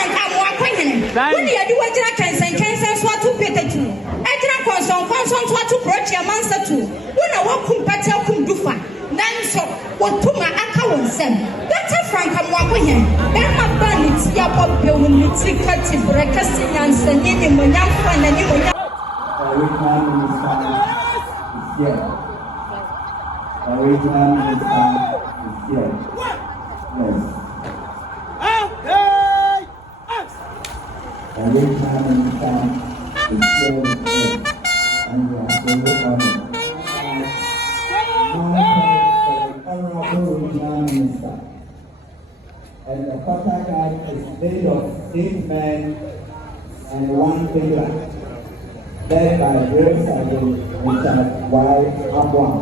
Frank Amoakohene. When you do what you can say, what to pay to. Ejina konson to what to approach your master to. When I walk compatible kumdufa. Nanso, what to my account sem. Dr Frank Amoakohene. Then my bandits, ya pop bill with me ticket breakfast and sending him when I'm fine and you will. Original minister is here. Yes. The original minister is here with us, and we are very honored. The honorable original minister, and the quarter guard is made of 8 men and 1 finger, led by Grace Adum, Richard Y. Adum.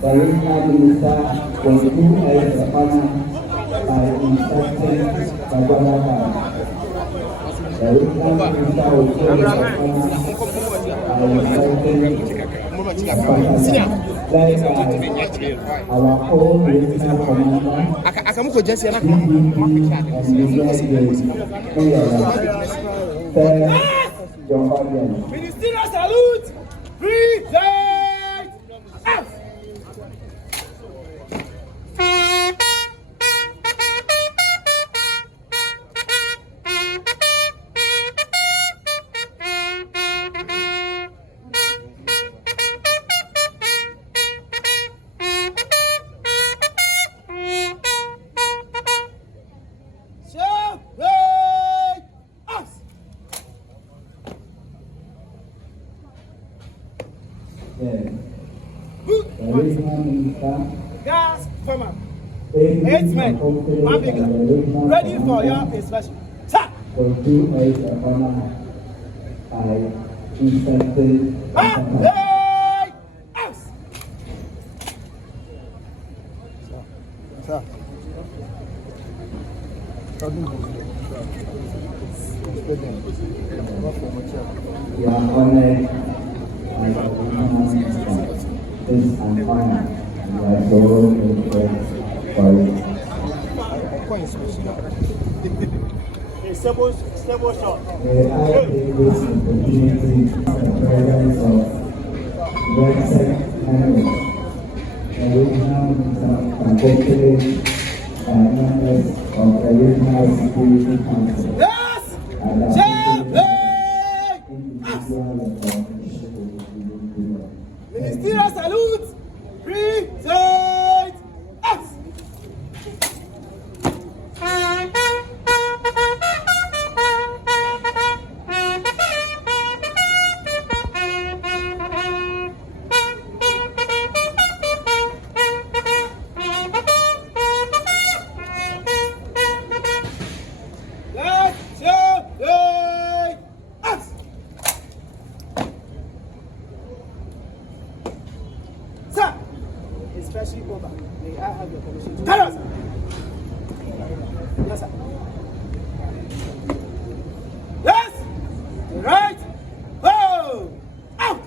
The original minister was put as the honor by instructing the governor. The original minister was put as the honor by instructing the governor. Led by our own regional commander, Ministerial salute! Present! Out! Gas farmer. 8 men, 1 bigger. Ready for your inspection. Sir! For 2 days of honor, I inspected. Sir. You are honored by the original minister. This is an honor. You are so grateful for it. Stable shot. May I take this opportunity the presence of Dr. the original minister, convicted by members of the Regional Security Council. Yes! And Ministerial salute! Present! Us! Especially over. May I have your permission to tell us? Yes, sir. Yes! Right! Ho! Out!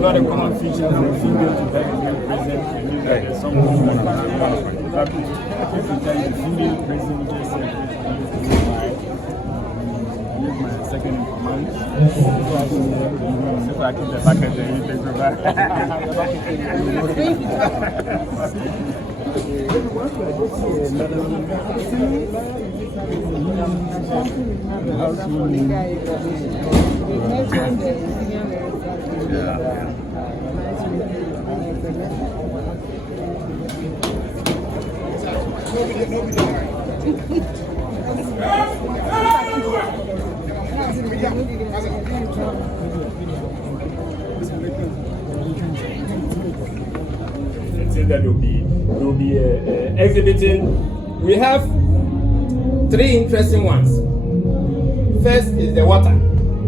Not a common feature for female to have a male president. There's someone who the female president just my second in command. If I keep the bucket, then you take the That will be exhibiting. We have 3 interesting ones. First is the water.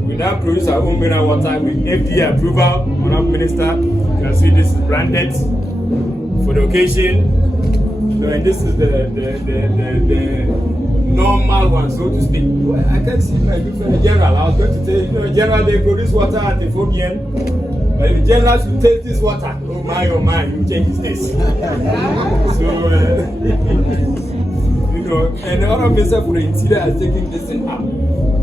We now produce our own mineral water with FDA approval. Honorable Minister, you can see this is branded for the occasion. And this is the normal one, so to speak. Well, I can see my good friend, the general. I was going to say, general, they produce water at the Phobian. But if the general should taste this water, oh my, you change his taste. So, and the other minister for the interior is taking this thing up.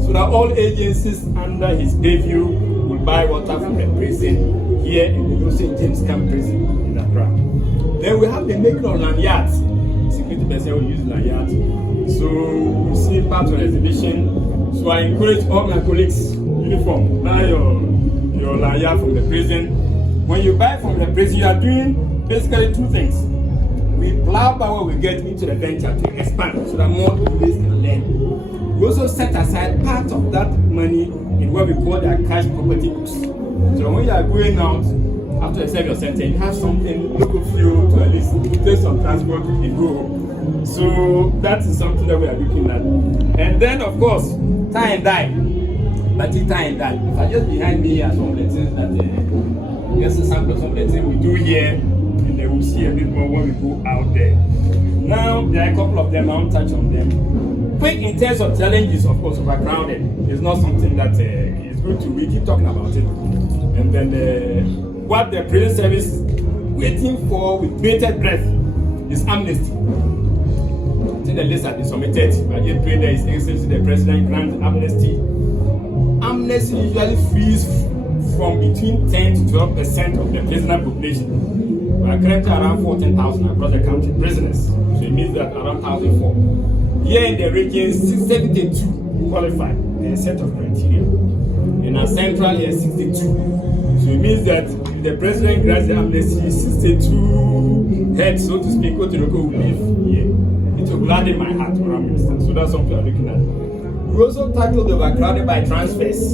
So that all agencies under his purview will buy water from the prison here in the St. James Camp prison in Accra. Then we have the making of lanyards. Security personnel will use lanyards. So we see part of the exhibition. So I encourage all my colleagues, uniform, buy your lanyard from the prison. When you buy from the prison, you are doing basically two things. We plow power we get into the venture to expand so that more police can learn. We also set aside part of that money in what we call their cash property books. So when you are going out, after you serve your sentence, you have something, local fuel to at least take some transport and go home. So that is something that we are looking at. And then, of course, tie and dye. But tie and dye. If I just behind me are some of the things that, yes, a sample of some of the things we do here, and they will see a bit more when we go out there. Now, there are a couple of them, I won't touch on them. Quick in terms of challenges, of course, overcrowded. It's not something that is good to, we keep talking about it. And then what the prison service is waiting for with bated breath is amnesty. I think the list has been submitted. I just pray that His Excellency the President grants amnesty. Amnesty usually frees from between 10 to 12% of the prisoner population. We are currently around 14,000 across the country prisoners. So it means that around 1,004. Here in the region, 672 qualify a set of criteria. In our central here, 62. So it means that if the president grants the amnesty, 62 heads, so to speak, Otoroko will live here. It will gladden my heart, Prime Minister. So that's something we're looking at. We also tackle the overcrowded by transfers.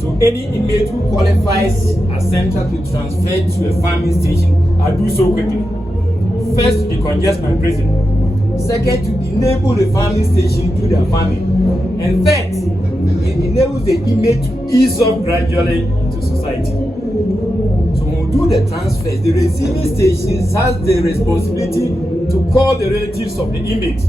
So any inmate who qualifies as central to transfer to a farming station, I do so quickly. First, to decongest my prison. Second, to enable the farming station to do their farming. And third, it enables the inmate to ease off gradually to society. So when we do the transfers, the receiving stations has the responsibility to call the relatives of the inmate.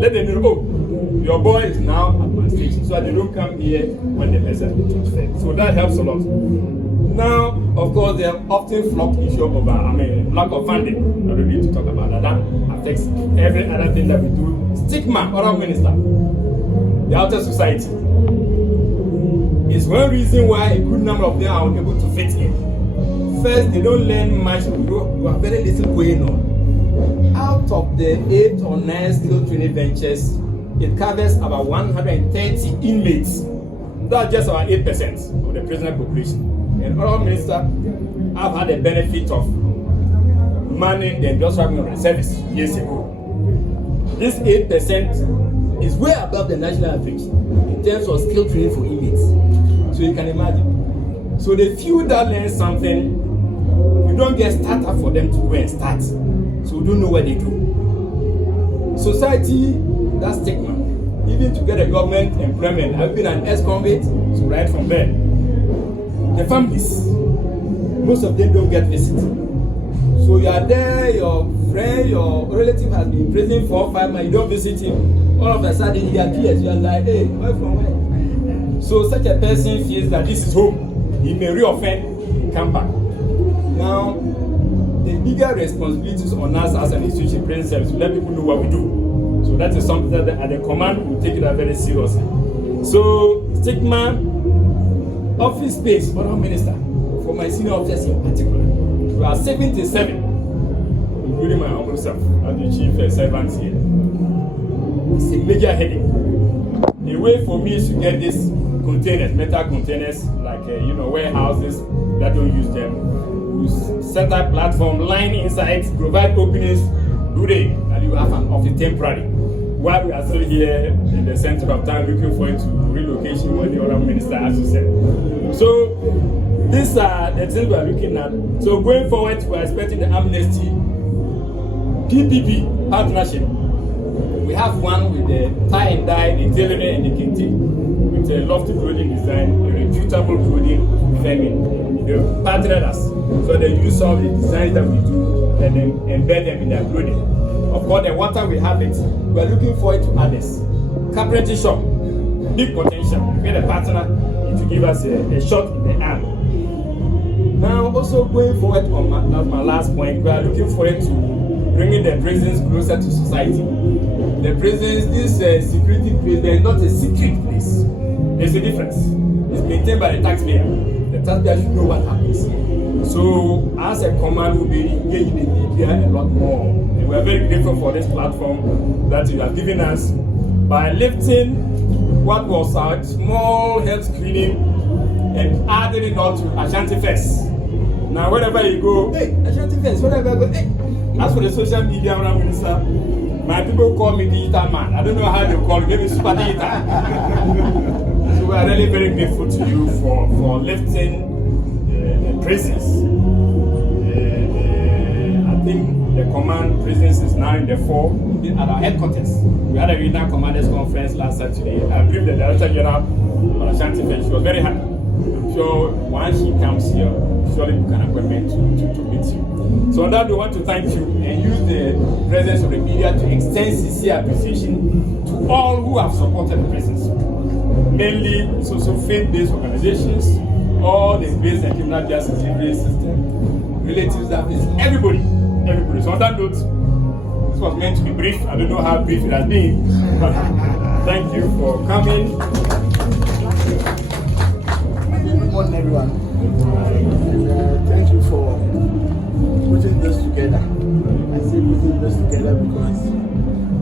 Let them know, oh, your boy is now at my station, so they don't come here when the person is transferred. So that helps a lot. Now, of course, there are often flock issue of lack of funding. I don't need to talk about that. That affects every other thing that we do. Stigma, Honorable Minister, the outer society is one reason why a good number of them are unable to fit in. First, they don't learn much. We have very little going on. Out of the 8 or 9 skill training ventures, it covers about 130 inmates. That's just about 8% of the prisoner population. And Honorable Minister, I've had the benefit of manning the industrial of the service years ago. This 8% is way above the national average in terms of skill training for inmates. So you can imagine. So the few that learn something, we don't get startup for them to go and start. So we don't know what they do. Society, that's stigma. Even to get a government employment, I've been an ex-convict, so right from there. The families, most of them don't get visits. So you are there, your friend, your relative has been in prison for 5 months, you don't visit him. All of a sudden he appears, you are like, hey, where from where? So such a person feels that this is home. He may reoffend and come back. Now, the bigger responsibilities on us as an institution, prison service, to let people know what we do. So that is something that at the command we take it very seriously. So stigma, office space, Honorable Minister, for my senior officers in particular, we are 77, including my humble self as the chief servant here. It's a major headache. The way for me is to get these containers, metal containers, like warehouses that don't use them. We set up platform, line inside, provide openings, do they, and you have an office temporary. While we are still here in the center of town looking forward to relocation when the other minister has to say. So these are the things we are looking at. So going forward, we are expecting the amnesty, PPP partnership. We have one with the tie and dye, the tailoring and the kente, with a lofty building design. reputable clothing firm. They partnered us. So they use all the designs that we do and then embed them in their clothing. Of course, the water we have it, we are looking for it to others. Carpentry shop, big potential. We get a partner to give us a shot in the arm. Now, also going forward on my last point, we are looking for it to bringing the prisons closer to society. The prisons, this security place, they are not a secret place. There's a difference. It's maintained by the taxpayer. The taxpayer should know what happens. So, as a command, we'll be engaging the media a lot more. And we are very grateful for this platform that you have given us by lifting what was our small health screening and adding it on to Ashanti Fest. Now, wherever you go, hey, Ashanti Fest, wherever you go, hey. As for the social media, Minister, my people call me digital man. I don't know how they call me, maybe super digital. So we are really very grateful to you for lifting the prisons. I think the command prisons is now in the 4 at our headquarters. We had a regional commanders conference last Saturday. I briefed the Director General of Ashanti Fest. She was very happy. So once she comes here, surely we can appointment to meet you. So on that, we want to thank you and use the presence of the media to extend sincere appreciation to all who have supported the prisons. Mainly social faith-based organizations, all the based and criminal justice delivery system, relatives, that is everybody. So on that note, this was meant to be brief. I don't know how brief it has been, but thank you for coming. Good morning, everyone. And, thank you for putting this together. I say putting this together because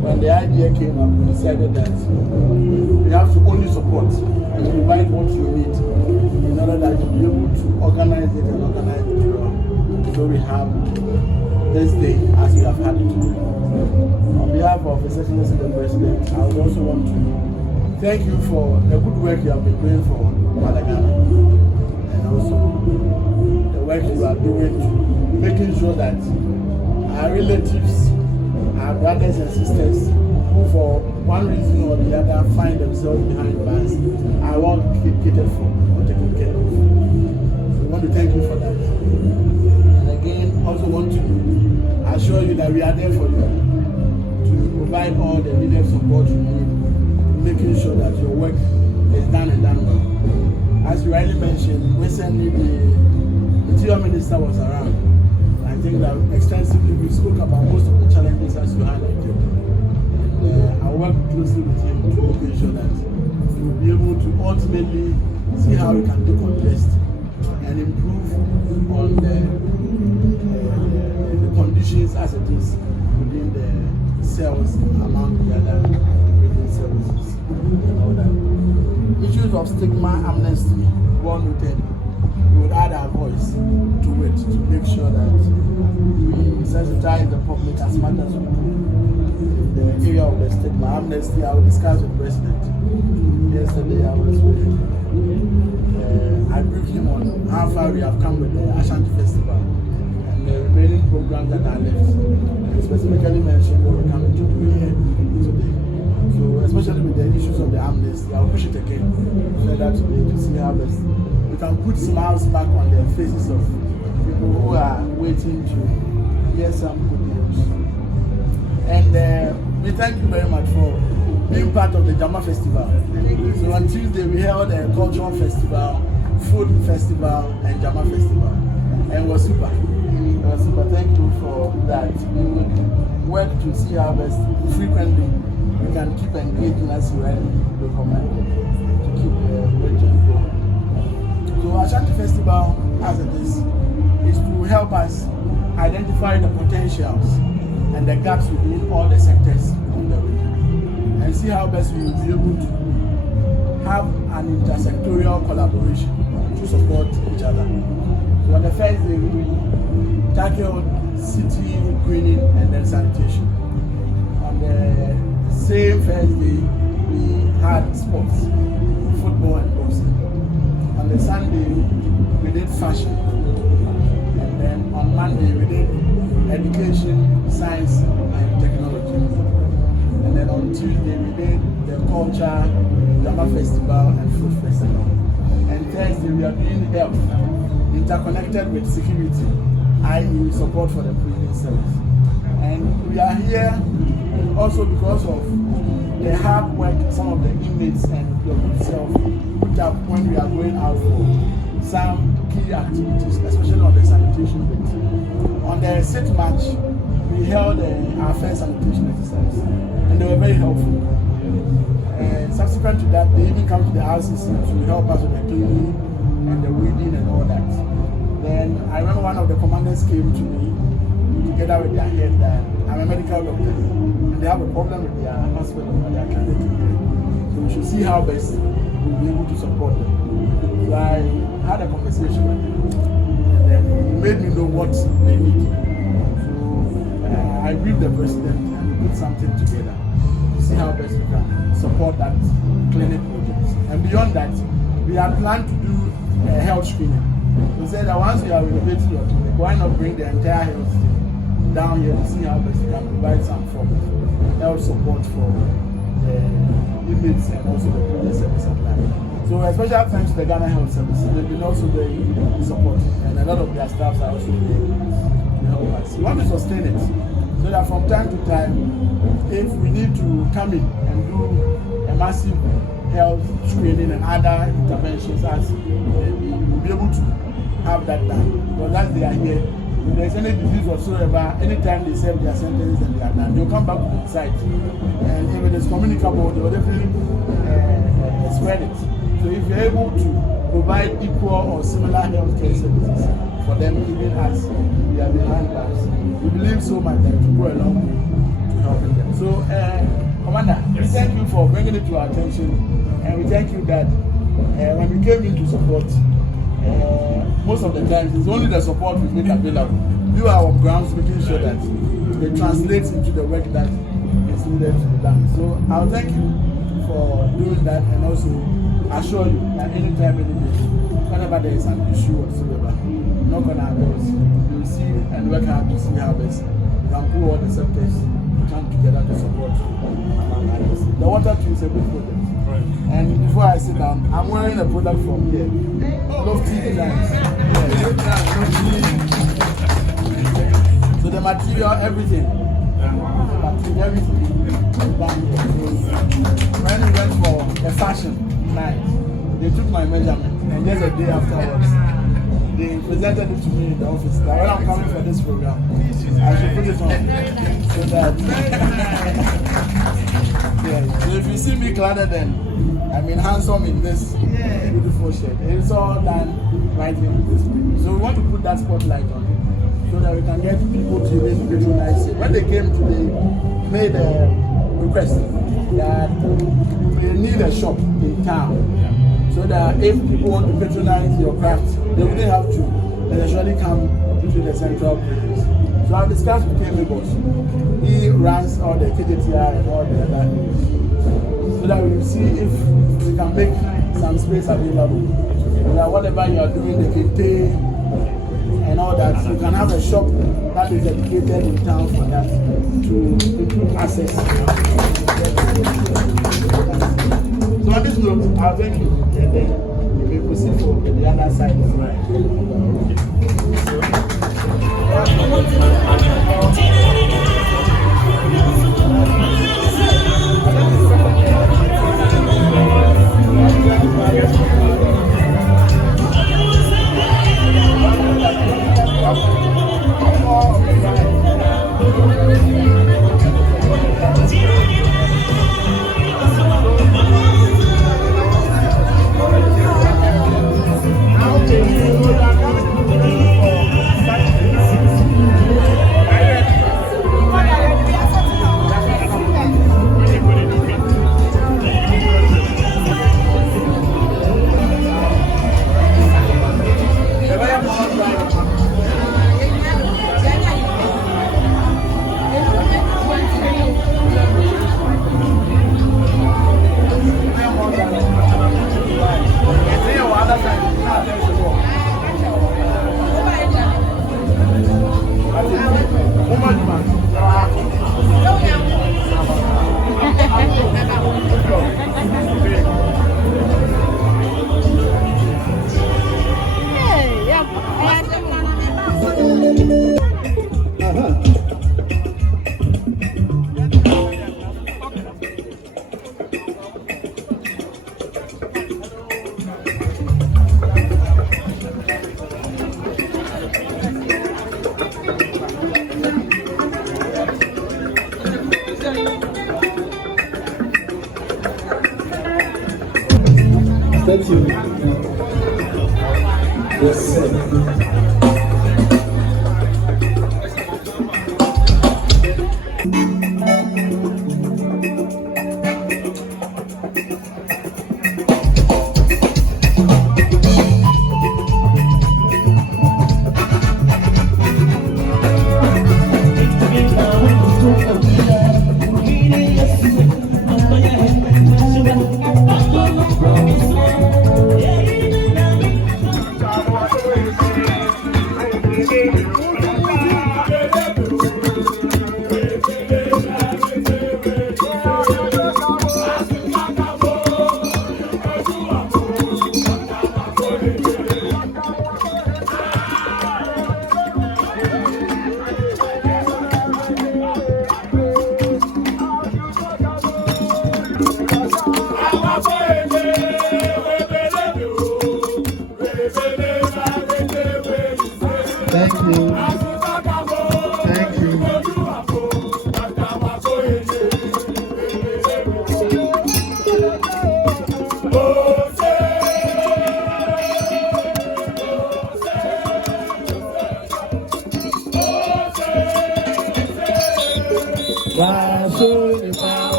when the idea came up, we decided that we have to only support and provide what you need in order that you'll be able to organize it and organize it well. So we have this day as we have had it. On behalf of His Excellency the President, I would also want to thank you for the good work you have been doing for Malagana, and also the work you are doing to making sure that our relatives, our brothers and sisters who for one reason or the other find themselves behind bars are well catered for or taken care of. So we want to thank you for that. And again, also want to assure you that we are there for you to provide all the needed support you need, making sure that your work is done and done well. As you rightly mentioned, recently the Interior Minister was around. I think that extensively we spoke about most of the challenges as you highlighted. And I work closely with him to make sure that we will be able to ultimately see how we can decongest and improve on the conditions as it is within the cells among the other prison services and all that. Issues of stigma, amnesty, well noted. We would add our voice to it to make sure that we sensitize the public as much as we can in the area of the stigma. Amnesty, I will discuss with the President. Yesterday I was with I briefed him on how far we have come with the Ashanti Festival and the remaining programs that are left. And specifically mentioned what we're coming to do here today. So especially with the issues of the amnesty, I'll push it again further today to see how best we can put smiles back on the faces of people who are waiting to hear some good news. And we thank you very much for being part of the Jama Festival. So on Tuesday we held a cultural festival, food festival, and Jama Festival. And it was super. It was super. Thank you for that. We will work to see how best frequently we can keep engaging as you rightly recommend to keep the region going. So Ashanti Festival, as it is to help us identify the potentials and the gaps within all the sectors in the region and see how best we will be able to have an intersectorial collaboration to support each other. So on the first day we tackled city greening and then sanitation. On the same first day we had sports, football and boxing. On the Sunday, we did fashion. And then on Monday, we did education, science, and technology. And then on Tuesday, we did the culture, Jama Festival, and food festival. And Thursday, we are doing health, interconnected with security, i.e. support for the prison service. And we are here also because of the hard work some of the inmates and your good self put up when we are going out for some key activities, especially on the sanitation bit. On the 6th March, we held our first sanitation exercise, and they were very helpful. Subsequent to that, they even come to the houses to help us with the cleaning and the weeding and all that. Then I remember one of the commanders came to me together with their head that I'm a medical doctor and they have a problem with their hospital or their clinic. So we should see how best we'll be able to support them. So I had a conversation with him and then he made me know what they need. So I briefed the president and we put something together to see how best we can support that clinic project. And beyond that, we had planned to do a health screening. We said that once you are renovating your clinic, why not bring the entire health team down here to see how best we can provide some form of health support for the inmates and also the prison service at large. So especially thanks to the Ghana Health Service, they've been also very supportive and a lot of their staffs are also there to help us. We want to sustain it so that from time to time, if we need to come in and do a massive health screening and other interventions, as we'll be able to have that done. Because as they are here, if there's any disease whatsoever, anytime they serve their sentence and they are done, they'll come back to the site. And if it is communicable, they will definitely spread it. So if you're able to provide equal or similar healthcare services for them, even as we are behind bars, we believe so much that to go along to helping them. So, Commander, we thank you for bringing it to our attention, and we thank you that when we came in to support, most of the times it's only the support we make available. You are on grounds making sure that it translates into the work that is needed to be done. So I'll thank you for doing that, and also assure you that anytime, any day, whenever there is an issue whatsoever, knock on our doors. You will see and work hard to see how best we can pull all the sectors come together to support among others. The water tree is a good project. Right. And before I sit down, I'm wearing a product from here. Lofty Designs. So the material, everything. Everything is done here. So when we went for a fashion night, they took my measurement, and just a day afterwards, they presented it to me in the office. That when I'm coming for this program, I should put it on. So that yeah. So if you see me cladded then handsome in this beautiful shirt. It's all done right here in this place. So we want to put that spotlight on it so that we can get people to really patronize it. When they came today, made a request that we need a shop in town. So that if people want to patronize your craft, they wouldn't have to. They actually come to the Central Prisons. So I discussed with him because he runs all the KJTR and all the other things. So that we will see if we can make some space available. So that whatever you are doing, the kente and all that, you can have a shop that is dedicated in town for that to improve access. So on this note, I'll thank you, and then we will proceed for the other side as well.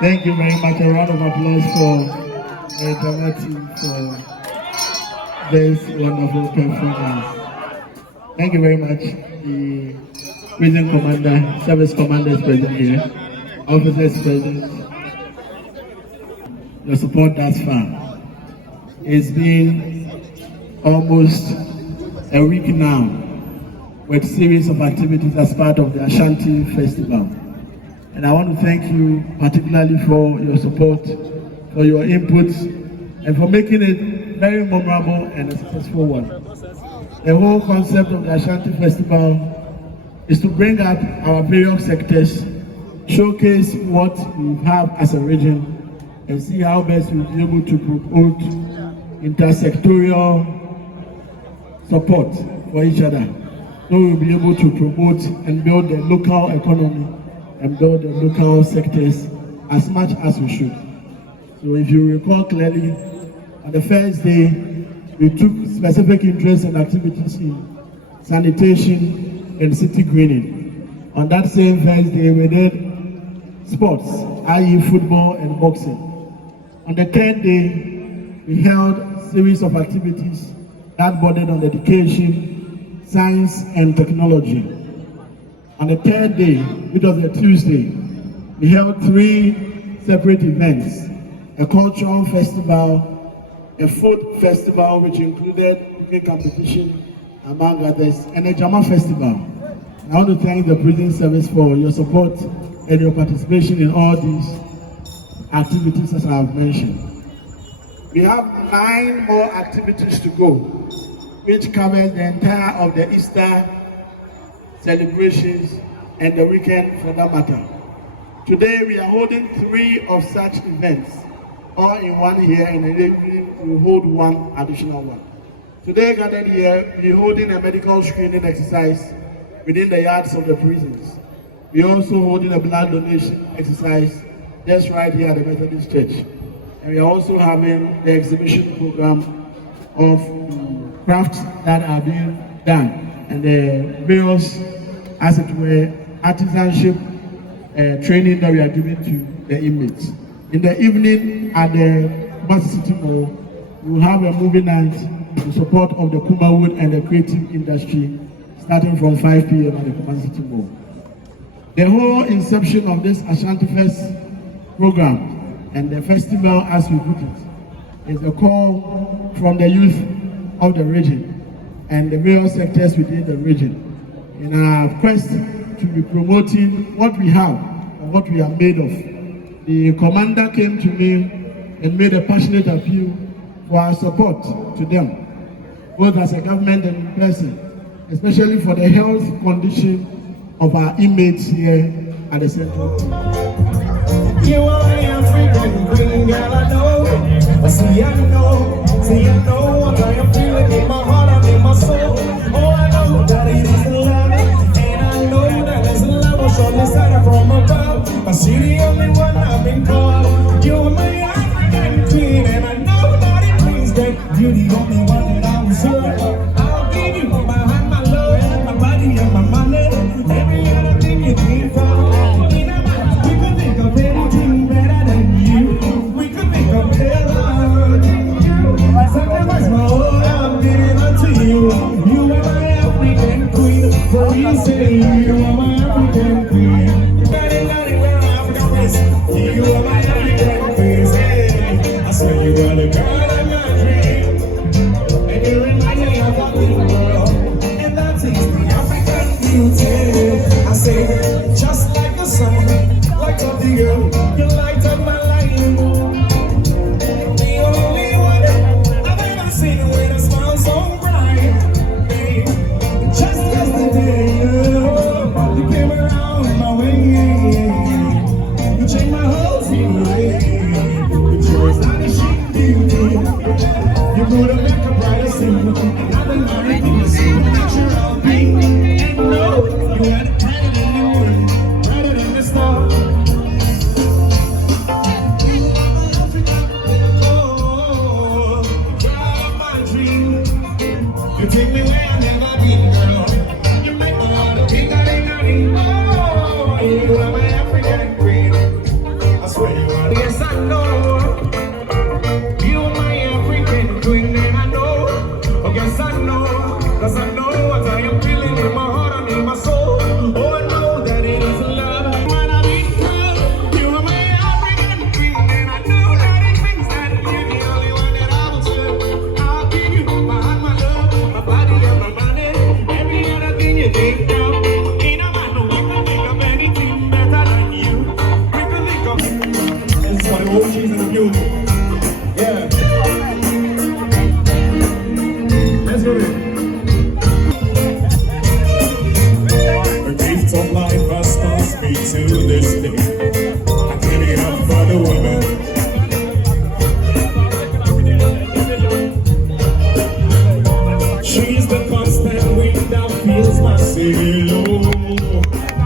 Thank you very much. A round of applause for the drama team for this wonderful performance. Thank you very much. The prison commander, service commander is present here, officers present. Your support thus far. It's been almost a week now with a series of activities as part of the Ashanti Festival. And I want to thank you particularly for your support, for your inputs, and for making it very memorable and a successful one. The whole concept of the Ashanti Festival is to bring up our various sectors, showcase what we have as a region, and see how best we'll be able to promote intersectorial support for each other. So we'll be able to promote and build the local economy and build the local sectors as much as we should. So if you recall clearly, on the first day, we took specific interest in activities in sanitation and city greening. On that same first day, we did sports, i.e. football and boxing. On the third day, we held a series of activities that bordered on education, science and technology. On the third day, which was a Tuesday, we held 3 separate events: a cultural festival, a food festival which included cooking competition among others, and a drama festival. I want to thank the prison service for your support and your participation in all these activities as I have mentioned. We have 9 more activities to go, which covers the entire of the Easter celebrations and the weekend for that matter. Today we are holding 3 of such events, all in one here, and in the evening we will hold 1 additional one. Today gathered here, we are holding a medical screening exercise within the yards of the prisons. We are also holding a blood donation exercise just right here at the Methodist Church. And we are also having the exhibition program of crafts that are being done and the various, as it were, artisanship training that we are giving to the inmates. In the evening at the Kumasi City Mall, we will have a movie night in support of the Kumawood and the creative industry starting from 5 p.m. at the Kumasi City Mall. The whole inception of this Ashanti Fest program and the festival, as we put it, is a call from the youth of the region and the various sectors within the region in our quest to be promoting what we have and what we are made of. The commander came to me and made a passionate appeal for our support to them, both as a government and in person, especially for the health condition of our inmates here at the Central. You are African queen, girl, I know. See, I know what I am feeling in my heart and in my soul. Oh, I know that it is love, and I know that it's love on the side from I see the only one I've been called. You're my African queen, and I know that it means that you're the only one that I was worth. I'll give you my heart, my love, my body, and my money. Every other thing you think for. We could think of anything better than you. We could think of better than you. Sacrifice my whole life, giving it to you. You are my African queen. For you say you are my African queen. You are my African queen. I swear you are the girl of my dream. And you remind me of a big world. And that is the African beauty. I say, just like the sun, light up the earth, you light up my life. The only one I've ever seen with a smile so bright. Babe, just yesterday, you came around my way. You changed my whole feeling. With your astonishing beauty, you put a make a brighter scene. Another night in the scene, natural being. And no, you had a brighter than the moon, brighter than the stars. You take me where I've never been, girl. You make my heart a ding-a-ding-a-ding. Oh, you are my African queen. I swear you are. Yes, I know. You are my African queen, and I know. Oh, yes, I know. 'Cause I know what I am feeling in my heart and in my soul. Oh, I know that it is love. When I meet you, you are my African queen, and I know that it means that you're the only one that I will serve. I'll give you my heart, my love, my body and my money. Every other thing you think of. Ain't no man who can think of anything better than you. We can think of. This is for the OGs in the building. Yeah. Let's go. The gift of life has touched me to this day. I give it up for the woman. She's the constant wind that fills my city low.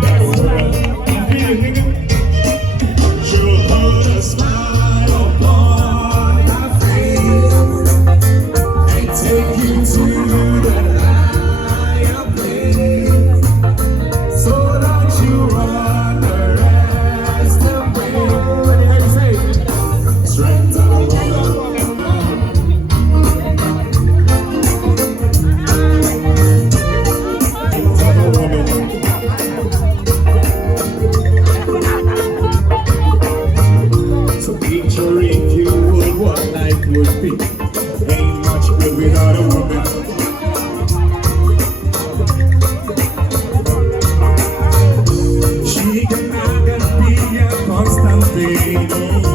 That's right, I'm feeling it. She'll put a smile upon my face and take you to that higher place, so that you underestimate strength of love. So picture if you would what life would be. Ain't much good without a woman. She can be a constant thing.